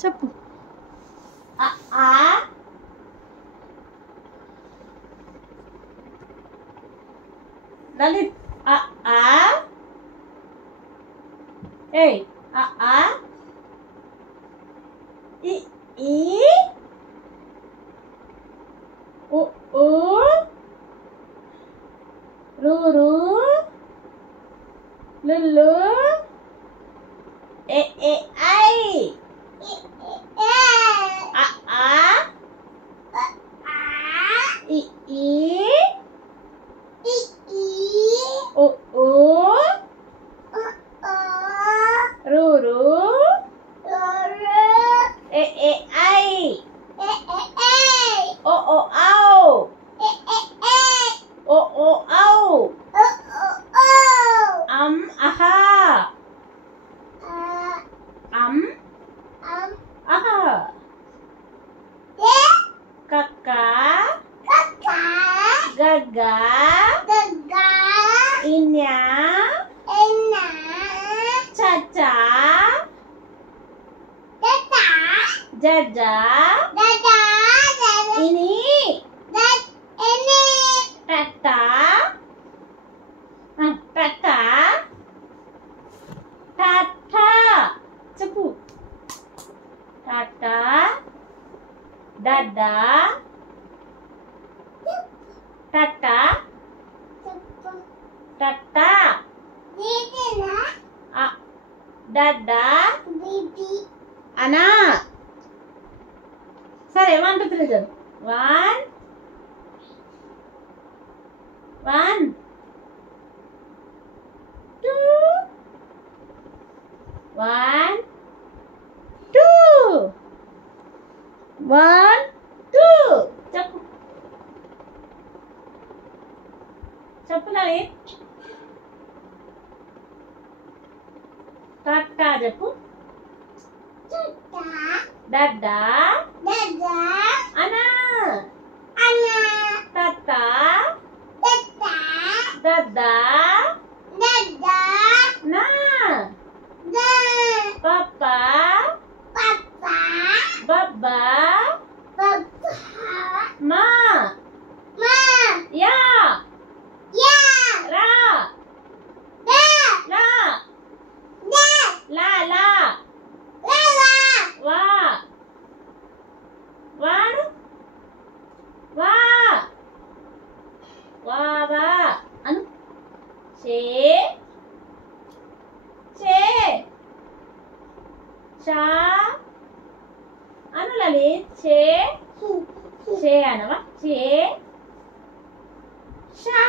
చెప్పు. లలిత్ ఏయ్ ఈ ఈ ఉ ఊ రు రు లుల్లు ఏ ఏ ఐ ఆ ఆ ఈ ఈ ఉ ఊ రు రు ఏ ఏ ఐ ఓ ఓ ఔ ఓ ఓ ఔ అహా అహా కక్క గగ్గ ఇన్యా చచ్చా జజ్జా ఇని టట్టా టట్టా టాటా చెప్పు. టాటా డడ్డా టట్టా టట్టా డడ్డా అనా. సరే 1 2 3 చదువు. 1 2 1 2 1 2 చెప్పు. చెప్పు లలిత్. టట్టా చెప్పు. డడ్డా అనా టట్టా దద్దా నా పప్పా బబ్బా మా యా రా లా లా లా వా వాడు వా వా వా అను. చే చా అను లలిత్. చే అనవా. చే షా